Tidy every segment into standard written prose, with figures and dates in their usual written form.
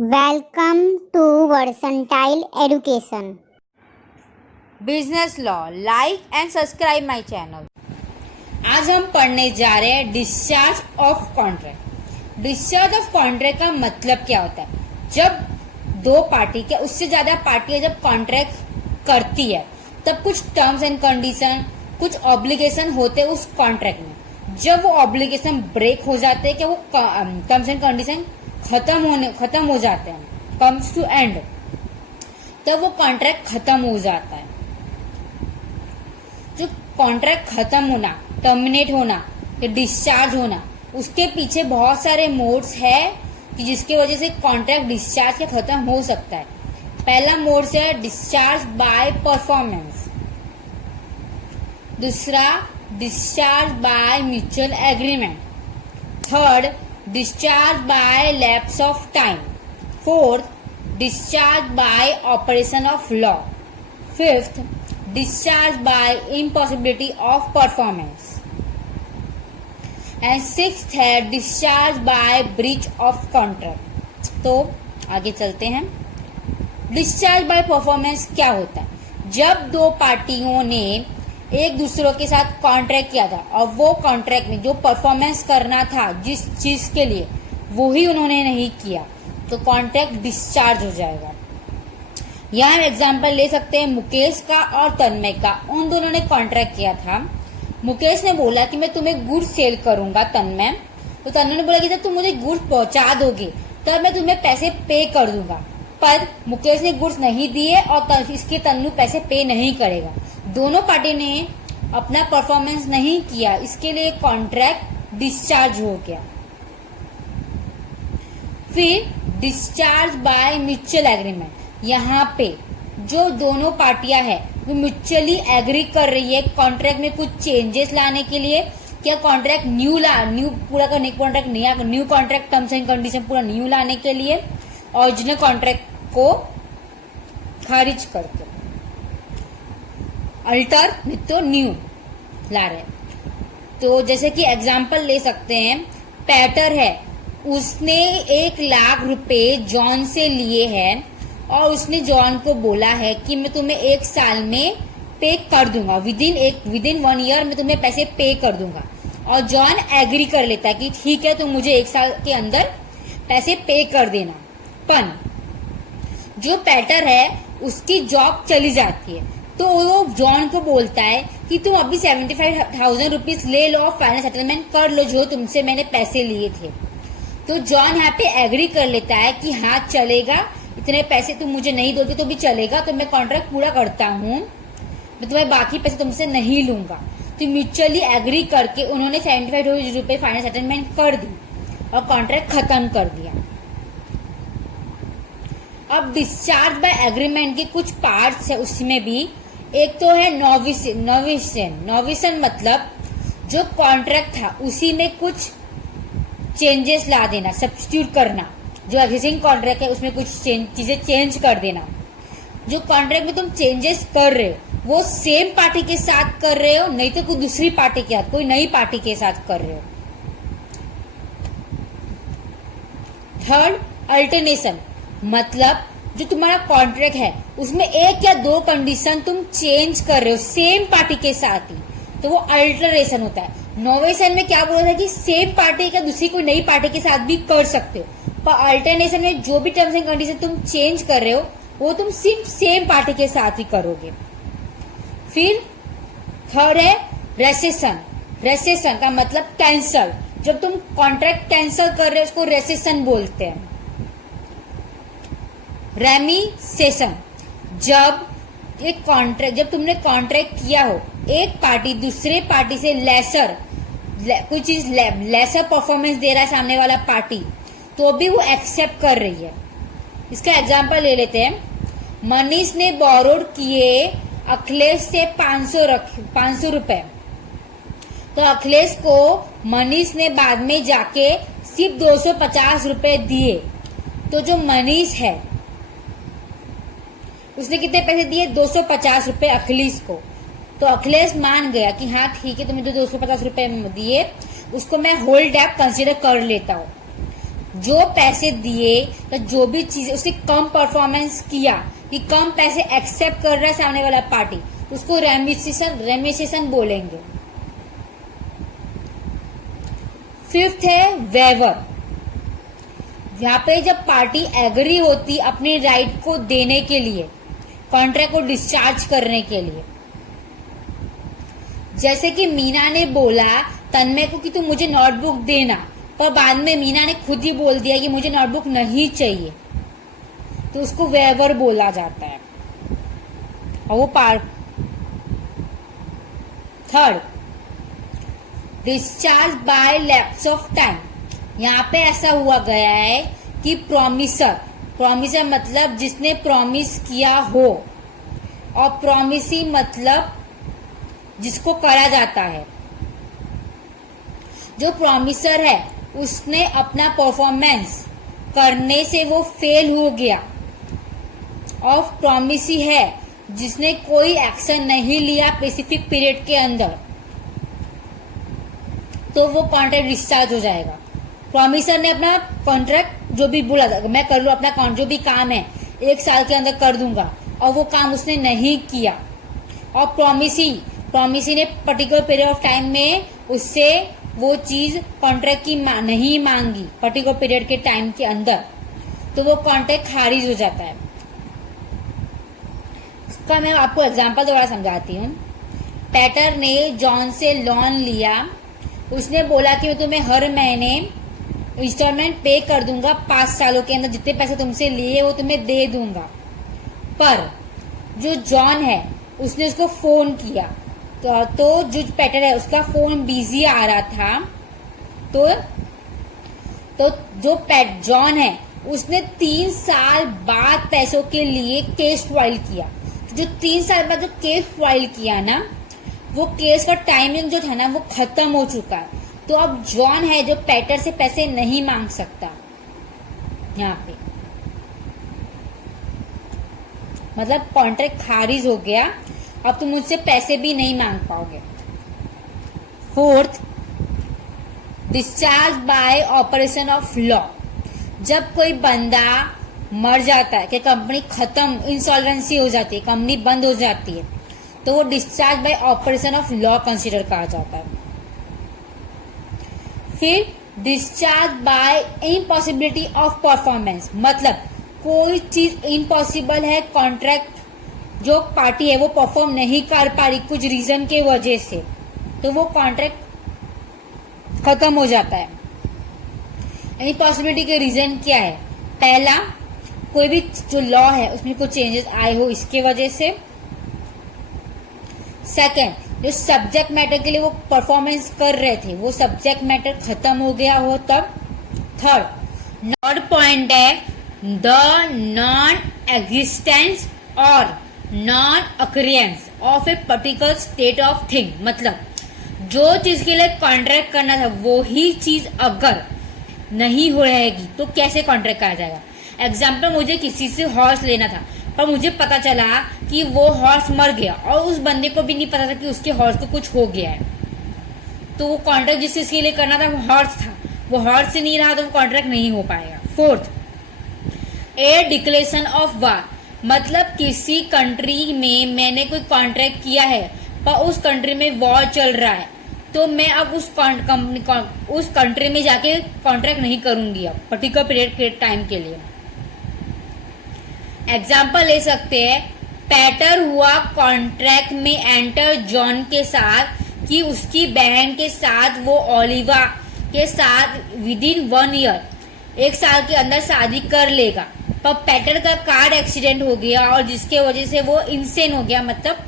Welcome to versatile education. Business law, like and subscribe my channel. आज हम पढ़ने जा रहे हैं discharge of contract. Discharge of contract का मतलब क्या होता है? जब दो पार्टी क्या उससे ज्यादा पार्टियां जब कॉन्ट्रैक्ट करती है तब कुछ टर्म्स एंड कंडीशन, कुछ ऑब्लिगेशन होते हैं उस कॉन्ट्रैक्ट में। जब वो ऑब्लिगेशन ब्रेक हो जाते हैं, क्या वो टर्म्स एंड कंडीशन खत्म हो जाते हैं, कम्स टू एंड, तब वो कॉन्ट्रैक्ट खत्म हो जाता है। जो कॉन्ट्रैक्ट खत्म होना, टर्मिनेट होना या डिस्चार्ज होना, उसके पीछे बहुत सारे मोड्स है कि जिसके वजह से कॉन्ट्रैक्ट डिस्चार्ज या खत्म हो सकता है। पहला मोड है डिस्चार्ज बाय परफॉर्मेंस, दूसरा discharge by mutual agreement, third discharge by lapse of time, fourth discharge by operation of law, fifth discharge by impossibility of performance, and sixth है discharge by breach of contract। तो आगे चलते हैं। Discharge by performance क्या होता है? जब दो पार्टियों ने एक दूसरों के साथ कॉन्ट्रैक्ट किया था और वो कॉन्ट्रैक्ट में जो परफॉर्मेंस करना था जिस चीज के लिए, वो ही उन्होंने नहीं किया, तो कॉन्ट्रैक्ट डिस्चार्ज हो जाएगा। यहाँ हम एग्जांपल ले सकते हैं मुकेश का और तन्मय का। उन दोनों ने कॉन्ट्रैक्ट किया था। मुकेश ने बोला कि मैं तुम्हें गुड्स सेल करूंगा तन्मय, तो तन्मय ने बोला कि जब तुम मुझे गुड्स पहुंचा दोगे तब मैं तुम्हें पैसे पे कर दूंगा। पर मुकेश ने गुड्स नहीं दिए और इसके तन्नू पैसे पे नहीं करेगा। दोनों पार्टी ने अपना परफॉर्मेंस नहीं किया, इसके लिए कॉन्ट्रैक्ट डिस्चार्ज हो गया। फिर डिस्चार्ज बाय म्यूचुअल एग्रीमेंट। यहाँ पे जो दोनों पार्टियां हैं वो म्यूचुअली एग्री कर रही है कॉन्ट्रैक्ट में कुछ चेंजेस लाने के लिए, क्या कॉन्ट्रैक्ट न्यू पूरा करने, contract new contract terms and condition पूरा न्यू लाने के लिए, ओरिजिनल कॉन्ट्रैक्ट को खारिज करके अल्टर नहीं तो न्यू ला रहे। तो जैसे कि एग्जांपल ले सकते हैं, पैटर है, उसने 1,00,000 रुपए जॉन से लिए हैं और उसने जॉन को बोला है कि मैं तुम्हें 1 साल में पे कर दूंगा, विदिन 1 ईयर मैं तुम्हें पैसे पे कर दूंगा। और जॉन एग्री कर लेता है कि ठीक है, तुम मुझे 1 साल के अंदर पैसे पे कर देना। पर जो पैटर है उसकी जॉब चली जाती है, तो वो जॉन को बोलता है कि तुम अभी 75,000 रुपीज ले लो और फाइनल सेटलमेंट कर लो जो तुमसे मैंने पैसे लिए थे। तो जॉन यहाँ पे एग्री कर लेता है कि हाँ चलेगा, इतने पैसे तुम मुझे नहीं दोगे तो भी चलेगा, तो मैं कॉन्ट्रैक्ट पूरा करता हूँ, मैं तुम्हें बाकी पैसे तुमसे नहीं लूंगा। तो म्यूचुअली एग्री करके उन्होंने 75,000 रुपए फाइनल सेटलमेंट कर दी और कॉन्ट्रैक्ट खत्म कर दिया। अब डिस्चार्ज बाय एग्रीमेंट के कुछ पार्ट्स है, उसमें भी एक तो है नोविशन मतलब जो कॉन्ट्रैक्ट था उसी में कुछ चेंजेस ला देना, सब्स्टिट्यूट करना। जो एग्जिस्टिंग कॉन्ट्रैक्ट है उसमें कुछ चीजें चेंज कर देना। जो कॉन्ट्रैक्ट में तुम चेंजेस कर रहे हो वो सेम पार्टी के साथ कर रहे हो, नहीं तो कोई दूसरी पार्टी के साथ, कोई नई पार्टी के साथ कर रहे हो। थर्ड, अल्टरनेशन मतलब जो तुम्हारा कॉन्ट्रैक्ट है उसमें 1 या 2 कंडीशन तुम चेंज कर रहे हो सेम पार्टी के साथ ही, तो वो अल्टरेशन होता है। नोवेशन में क्या बोला था कि सेम पार्टी का दूसरी कोई नई पार्टी के साथ भी कर सकते हो, पर अल्टरनेशन में जो भी टर्म्स एंड कंडीशन तुम चेंज कर रहे हो वो तुम सिर्फ सेम पार्टी के साथ ही करोगे। फिर थर्ड है रेसेशन का मतलब कैंसल। जब तुम कॉन्ट्रैक्ट कैंसल कर रहे हो उसको रेसेशन बोलते हैं। रेमिसेशन जब तुमने कॉन्ट्रैक्ट किया हो, एक पार्टी दूसरे पार्टी से कोई चीज लेसर परफॉर्मेंस दे रहा है सामने वाला पार्टी, तो भी वो एक्सेप्ट कर रही है। इसका एग्जांपल ले लेते हैं। मनीष ने बोरोड किए अखिलेश से 500 रुपए, तो अखिलेश को मनीष ने बाद में जाके सिर्फ 250 रुपए दिए। तो जो मनीष है उसने कितने पैसे दिए? 250 रुपए अखिलेश को। तो अखिलेश मान गया कि हाँ ठीक है, तुमने जो 250 रुपए दिए उसको मैं होल्ड डेट कंसिडर कर लेता हूँ। जो पैसे दिए तो जो भी चीज उसने कम परफॉर्मेंस किया कि कम पैसे एक्सेप्ट कर रहा है सामने वाला पार्टी, तो उसको रेमिसेशन बोलेंगे। फिफ्थ है वेवर। यहाँ पे जब पार्टी एग्री होती अपने राइट को देने के लिए, कॉन्ट्रैक्ट को डिस्चार्ज करने के लिए। जैसे कि मीना ने बोला तन्मय को कि तू मुझे नोटबुक देना, पर बाद में मीना ने खुद ही बोल दिया कि मुझे नोटबुक नहीं चाहिए, तो उसको वेवर बोला जाता है। और वो part third, discharge by lapse of time. यहाँ पे ऐसा हुआ गया है कि प्रॉमिसर मतलब जिसने प्रॉमिस किया हो, और प्रॉमिसी मतलब जिसको करा जाता है। जो प्रॉमिसर है उसने अपना परफॉर्मेंस करने से वो फेल हो गया, और प्रॉमिसी है जिसने कोई एक्शन नहीं लिया स्पेसिफिक पीरियड के अंदर, तो वो कॉन्ट्रैक्ट डिस्चार्ज हो जाएगा। प्रॉमिसर ने अपना कॉन्ट्रैक्ट जो भी बोला था, मैं कर लूँ अपना जो भी काम है 1 साल के अंदर कर दूंगा, और वो काम उसने नहीं किया। और प्रॉमिसी ने पर्टिकुलर पीरियड ऑफ टाइम में उससे वो चीज कॉन्ट्रैक्ट की नहीं मांगी पर्टिकुलर पीरियड के टाइम के अंदर, तो वो कॉन्ट्रैक्ट खारिज हो जाता है। इसका मैं आपको एग्जांपल दोबारा समझाती हूँ। पैटर ने जॉन से लोन लिया, उसने बोला कि मैं तुम्हें हर महीने इंस्टॉलमेंट पे कर दूंगा, 5 सालों के अंदर जितने पैसे तुमसे लिए वो तुम्हें दे दूंगा। पर जो जॉन है उसने उसको फोन किया, तो जो पैटर है उसका फोन बिजी आ रहा था, तो जो जॉन है उसने 3 साल बाद पैसों के लिए केस फाइल किया। जो 3 साल बाद जो केस फाइल किया ना, वो केस का टाइमिंग जो था ना वो खत्म हो चुका है। तो अब जॉन है जो पैटर से पैसे नहीं मांग सकता। यहाँ पे मतलब कॉन्ट्रैक्ट खारिज हो गया, अब तुम मुझसे पैसे भी नहीं मांग पाओगे। Fourth, discharge by operation of law. जब कोई बंदा मर जाता है कि कंपनी खत्म, इंसॉल्वेंसी हो जाती है, कंपनी बंद हो जाती है, तो वो discharge by operation of law consider कहा जाता है। फिर discharge by impossibility of performance, मतलब कोई चीज इम्पॉसिबल है, कॉन्ट्रैक्ट जो पार्टी है वो परफॉर्म नहीं कर पा रही कुछ रीजन के वजह से, तो वो कॉन्ट्रैक्ट खत्म हो जाता है। इम्पॉसिबिलिटी के रीजन क्या है? पहला, कोई भी जो लॉ है उसमें कुछ चेंजेस आए हो इसके वजह से। सेकंड, जो सब्जेक्ट मैटर के लिए वो परफॉर्मेंस कर रहे थे वो सब्जेक्ट मैटर खत्म हो गया हो तब। थर्ड, नॉट पॉइंट है द नॉन एग्जिस्टेंस और non occurrence of a particular state of thing, मतलब जो चीज के लिए कॉन्ट्रैक्ट करना था वो ही चीज अगर नहीं हो रहेगी तो कैसे कॉन्ट्रैक्ट करा जाएगा। एग्जाम्पल, मुझे किसी से हॉर्स लेना था, पर मुझे पता चला कि वो हॉर्स मर गया और उस बंदे को भी नहीं पता था कि उसके हॉर्स को कुछ हो गया है, तो वो कॉन्ट्रैक्ट जिस चीज के लिए करना था वो हॉर्स था, वो हॉर्स से नहीं रहा तो वो कॉन्ट्रैक्ट नहीं हो पाएगा। Fourth, A declaration of war, मतलब किसी कंट्री में मैंने कोई कॉन्ट्रैक्ट किया है पर उस कंट्री में वॉर चल रहा है, तो मैं अब उस कंट्री में जाके कॉन्ट्रैक्ट नहीं करूंगी अब पर्टिकुलर पीरियड के टाइम के लिए। एग्जाम्पल ले सकते हैं, पैटर हुआ कॉन्ट्रैक्ट में एंटर जॉन के साथ कि उसकी बहन के साथ वो ओलिवा के साथ विद इन 1 ईयर 1 साल के अंदर शादी कर लेगा, पर पैटर का कार एक्सीडेंट हो गया और जिसके वजह से वो इंसेन हो गया, मतलब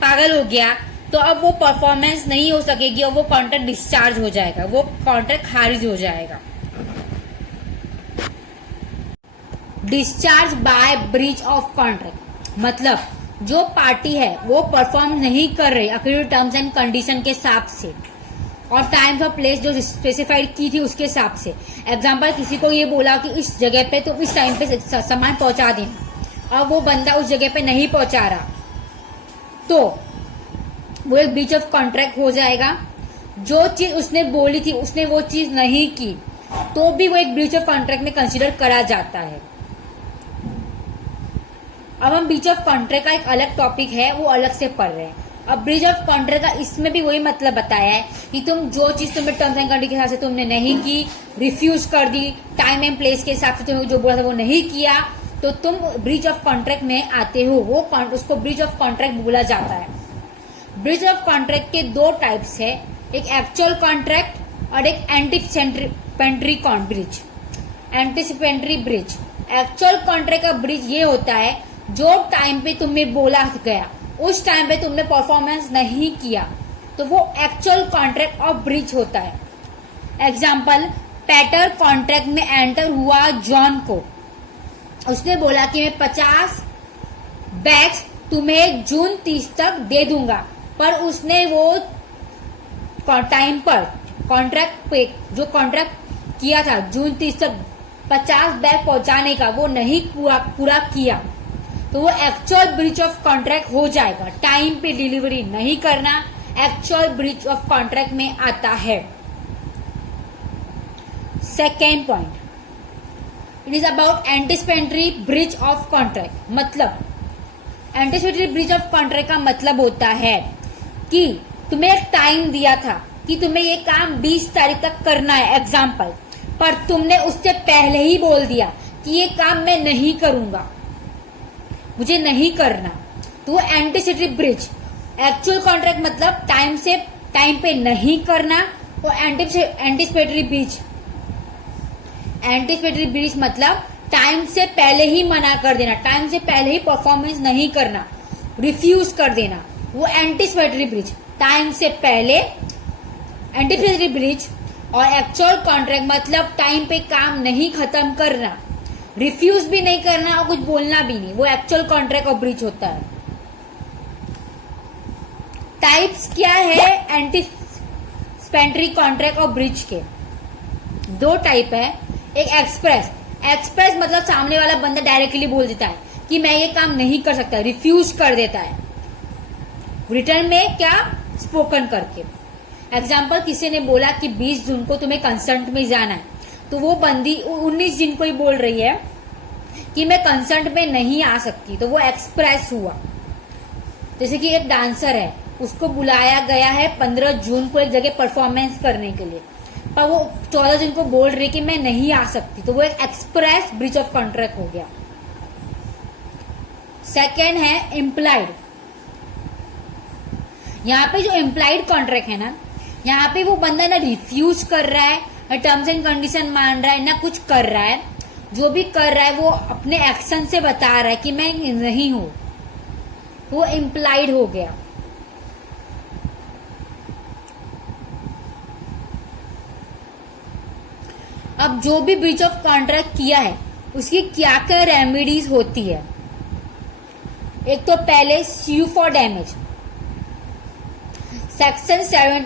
पागल हो गया, तो अब वो परफॉर्मेंस नहीं हो सकेगी और वो कॉन्ट्रैक्ट डिस्चार्ज हो जाएगा, वो कॉन्ट्रैक्ट खारिज हो जाएगा। Discharge by breach of contract, मतलब जो पार्टी है वो परफॉर्म नहीं कर रही अक्रीड टर्म्स एंड कंडीशन के हिसाब से और टाइम और प्लेस जो स्पेसिफाइड की थी उसके हिसाब से। एग्जाम्पल, किसी को ये बोला कि इस जगह पे तो इस टाइम पे सामान पहुंचा देना, और वो बंदा उस जगह पे नहीं पहुंचा रहा, तो वो एक ब्रीच ऑफ कॉन्ट्रैक्ट हो जाएगा। जो चीज उसने बोली थी उसने वो चीज नहीं की, तो भी वो एक ब्रीच ऑफ कॉन्ट्रैक्ट में कंसीडर करा जाता है। अब हम ब्रीच ऑफ कॉन्ट्रैक्ट का एक अलग टॉपिक है, वो अलग से पढ़ रहे हैं। अब ब्रीच ऑफ कॉन्ट्रैक्ट का इसमें भी वही मतलब बताया है कि तुम जो चीज तुम्हें टर्म्स एंड कंडीशन के हिसाब से तुमने नहीं की, रिफ्यूज कर दी, टाइम एंड प्लेस के हिसाब से तुम्हें जो बोला था वो नहीं किया, तो तुम ब्रीच ऑफ कॉन्ट्रैक्ट में आते हो। वो उसको ब्रीच ऑफ कॉन्ट्रैक्ट बोला जाता है। ब्रीच ऑफ कॉन्ट्रैक्ट के दो टाइप्स है, एक एक्चुअल कॉन्ट्रैक्ट और एक anticipatory breach. Anticipatory breach, actual contract का ब्रीच ये होता है जो टाइम पे तुम्हें बोला गया उस टाइम पे तुमने परफॉर्मेंस नहीं किया, तो वो एक्चुअल कॉन्ट्रैक्ट ऑफ ब्रीच होता है। एग्जाम्पल, पेटर कॉन्ट्रैक्ट में एंटर हुआ जॉन को, उसने बोला कि मैं 50 बैग्स तुम्हें जून 30 तक दे दूंगा, पर उसने वो टाइम पर कॉन्ट्रैक्ट पे जो कॉन्ट्रैक्ट किया था जून 30 तक 50 बैग पहुंचाने का, वो नहीं पूरा किया, तो वो एक्चुअल ब्रीच ऑफ कॉन्ट्रैक्ट हो जाएगा। टाइम पे डिलीवरी नहीं करना एक्चुअल ब्रीच ऑफ कॉन्ट्रैक्ट में आता है। Second point, it is about anticipatory breach of contract. मतलब एंटीसिपेटरी ब्रीच ऑफ कॉन्ट्रैक्ट का मतलब होता है कि तुम्हें एक टाइम दिया था कि तुम्हें ये काम 20 तारीख तक करना है एग्जाम्पल, पर तुमने उससे पहले ही बोल दिया कि ये काम मैं नहीं करूंगा, मुझे नहीं करना, तो वो एंटीसिपेटरी ब्रीच। एक्चुअल कॉन्ट्रैक्ट मतलब टाइम पे नहीं करना, और एंटीसिपेटरी ब्रीच, एंटीसिपेटरी ब्रीच मतलब टाइम से पहले ही मना कर देना, टाइम से पहले ही परफॉर्मेंस नहीं करना, रिफ्यूज कर देना, वो एंटीसिपेटरी ब्रीच। टाइम से पहले एंटीसिपेटरी ब्रीच, और एक्चुअल कॉन्ट्रैक्ट मतलब टाइम पे काम नहीं खत्म करना, रिफ्यूज भी नहीं करना और कुछ बोलना भी नहीं, वो एक्चुअल कॉन्ट्रैक्ट ऑफ ब्रीच होता है। टाइप्स क्या है एंटीसिपेटरी कॉन्ट्रैक्ट ऑफ ब्रीच के? दो टाइप है। एक एक्सप्रेस, एक्सप्रेस मतलब सामने वाला बंदा डायरेक्टली बोल देता है कि मैं ये काम नहीं कर सकता, रिफ्यूज कर देता है, रिटर्न में क्या, स्पोकन करके। एग्जाम्पल, किसी ने बोला कि 20 जून को तुम्हें कंसर्ट में जाना है, तो वो बंदी 19 जून को ही बोल रही है कि मैं कंसर्ट में नहीं आ सकती, तो वो एक्सप्रेस हुआ। जैसे कि एक डांसर है, उसको बुलाया गया है 15 जून को एक जगह परफॉर्मेंस करने के लिए, पर वो 14 जून को बोल रही कि मैं नहीं आ सकती, तो वो एक एक्सप्रेस ब्रीच ऑफ कॉन्ट्रैक्ट हो गया। सेकेंड है इम्प्लाइड। यहाँ पे जो इम्प्लाइड कॉन्ट्रैक्ट है ना, यहाँ पे वो बंदा ना रिफ्यूज कर रहा है, टर्म्स एंड कंडीशन मान रहा है, ना कुछ कर रहा है, जो भी कर रहा है वो अपने एक्शन से बता रहा है कि मैं नहीं हूं, वो इम्प्लाइड हो गया। अब जो भी ब्रीच ऑफ कॉन्ट्रैक्ट किया है उसकी क्या क्या रेमेडीज होती है? एक तो पहले स्यू फॉर डैमेज, सेक्शन 73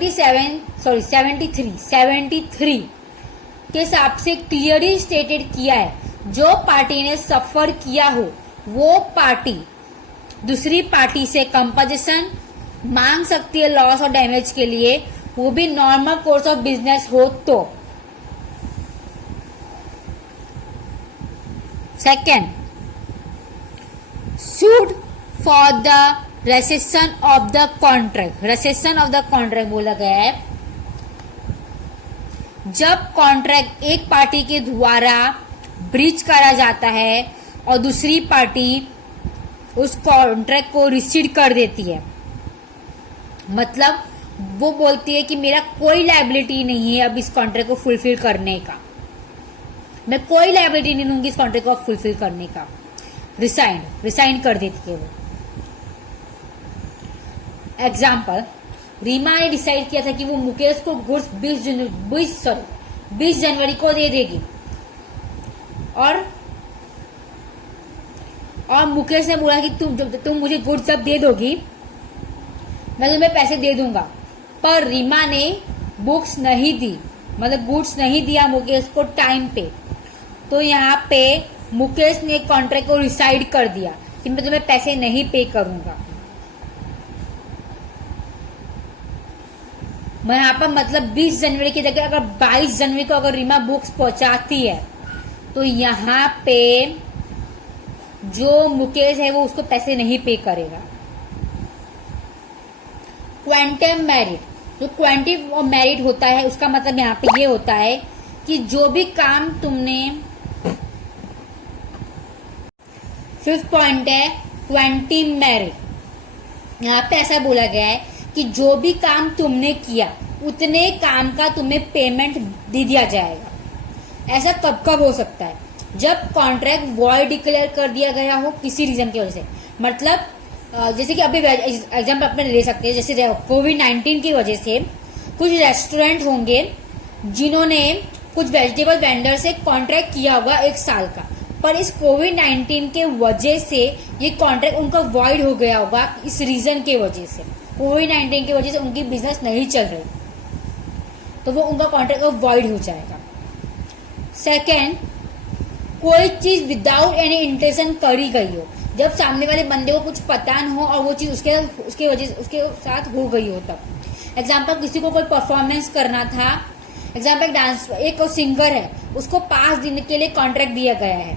के हिसाब से क्लियरली स्टेटेड किया है, जो पार्टी ने सफर किया हो वो पार्टी दूसरी पार्टी से कंपनसेशन मांग सकती है लॉस और डैमेज के लिए, वो भी नॉर्मल कोर्स ऑफ बिजनेस हो तो। Second, sued for the recession of the contract. Recession of the contract बोला गया है जब कॉन्ट्रैक्ट एक पार्टी के द्वारा ब्रीच करा जाता है और दूसरी पार्टी उस कॉन्ट्रैक्ट को रिसीड कर देती है। मतलब वो बोलती है कि मेरा कोई लायबिलिटी नहीं है अब इस कॉन्ट्रैक्ट को फुलफिल करने का, मैं कोई लायबिलिटी नहीं लूंगी इस कॉन्ट्रैक्ट को फुलफिल करने का, रिसाइन कर देती है वो। एग्जाम्पल, रीमा ने डिसाइड किया था कि वो मुकेश को गुड्स 20 जनवरी को दे देगी, और मुकेश ने बोला कि तुम मुझे गुड्स जब दे दोगी मैं तुम्हें पैसे दे दूंगा, पर रीमा ने बुक्स नहीं दी, मतलब गुड्स नहीं दिया मुकेश को टाइम पे, तो यहाँ पे मुकेश ने कॉन्ट्रैक्ट को रिसाइड कर दिया कि मैं तुम्हें पैसे नहीं पे करूंगा। यहाँ पर मतलब 20 जनवरी की जगह अगर 22 जनवरी को अगर रीमा बुक्स पहुंचाती है तो यहाँ पे जो मुकेश है वो उसको पैसे नहीं पे करेगा। क्वांटम मेरिट, जो क्वांटिव मेरिट होता है उसका मतलब यहाँ पे ये होता है कि जो भी काम तुमने, 5th पॉइंट है क्वांटिव मेरिट। यहाँ पे ऐसा बोला गया है कि जो भी काम तुमने किया उतने काम का तुम्हें पेमेंट दे दिया जाएगा। ऐसा कब कब हो सकता है? जब कॉन्ट्रैक्ट वॉइड डिक्लेयर कर दिया गया हो किसी रीजन की वजह से। मतलब जैसे कि अभी एग्जाम्पल अपने ले सकते हैं, जैसे कोविड-19 की वजह से कुछ रेस्टोरेंट होंगे जिन्होंने कुछ वेजिटेबल वेंडर से कॉन्ट्रैक्ट किया होगा 1 साल का, पर इस कोविड-19 के वजह से ये कॉन्ट्रैक्ट उनका वॉइड हो गया होगा। इस रीजन के वजह से, कोविड-19 की वजह से उनकी बिजनेस नहीं चल रही, तो वो उनका कॉन्ट्रैक्ट वॉइड हो जाएगा। सेकेंड, कोई चीज विदाउट एनी इंटेंशन करी गई हो, जब सामने वाले बंदे को कुछ पता न हो और वो चीज उसके साथ हो गई हो तब। एग्जाम्पल, किसी को कोई परफॉर्मेंस करना था, एग्जाम्पल एक सिंगर है, उसको 5 दिन के लिए कॉन्ट्रैक्ट दिया गया है,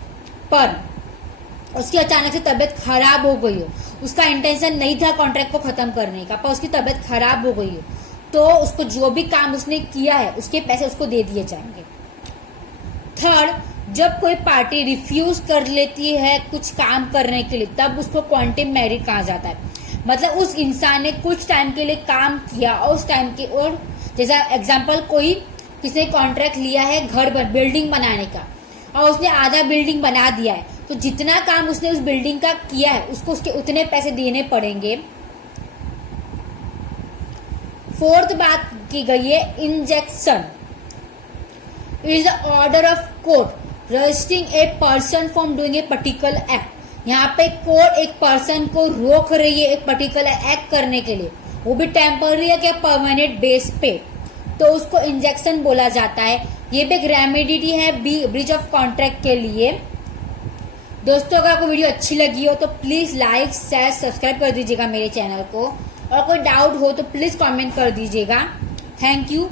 पर उसकी अचानक से तबीयत खराब हो गई हो, उसका इंटेंशन नहीं था कॉन्ट्रैक्ट को खत्म करने का, पर उसकी तबीयत खराब हो गई हो, तो उसको जो भी काम उसने किया है उसके पैसे उसको दे दिए जाएंगे। थर्ड, जब कोई पार्टी रिफ्यूज कर लेती है कुछ काम करने के लिए, तब उसको क्वांटम मेरिट कहा जाता है। मतलब उस इंसान ने कुछ टाइम के लिए काम किया और उस टाइम के, और जैसा एग्जाम्पल, कोई किसी ने कॉन्ट्रैक्ट लिया है बिल्डिंग बनाने का और उसने आधा बिल्डिंग बना दिया है, तो जितना काम उसने उस बिल्डिंग का किया है उसको उसके उतने पैसे देने पड़ेंगे। फोर्थ बात की गई है injection. It is the order of court restricting a person from doing a particular act. यहाँ पे कोर्ट एक पर्सन को रोक रही है एक पर्टिकुलर एक्ट करने के लिए, वो भी टेम्पररी है क्या परमानेंट बेस पे, तो उसको इंजेक्शन बोला जाता है। ये भी एक रेमेडी है ब्रीच ऑफ कॉन्ट्रैक्ट के लिए। दोस्तों, अगर आपको वीडियो अच्छी लगी हो तो प्लीज लाइक शेयर सब्सक्राइब कर दीजिएगा मेरे चैनल को, और कोई डाउट हो तो प्लीज कमेंट कर दीजिएगा। Thank you.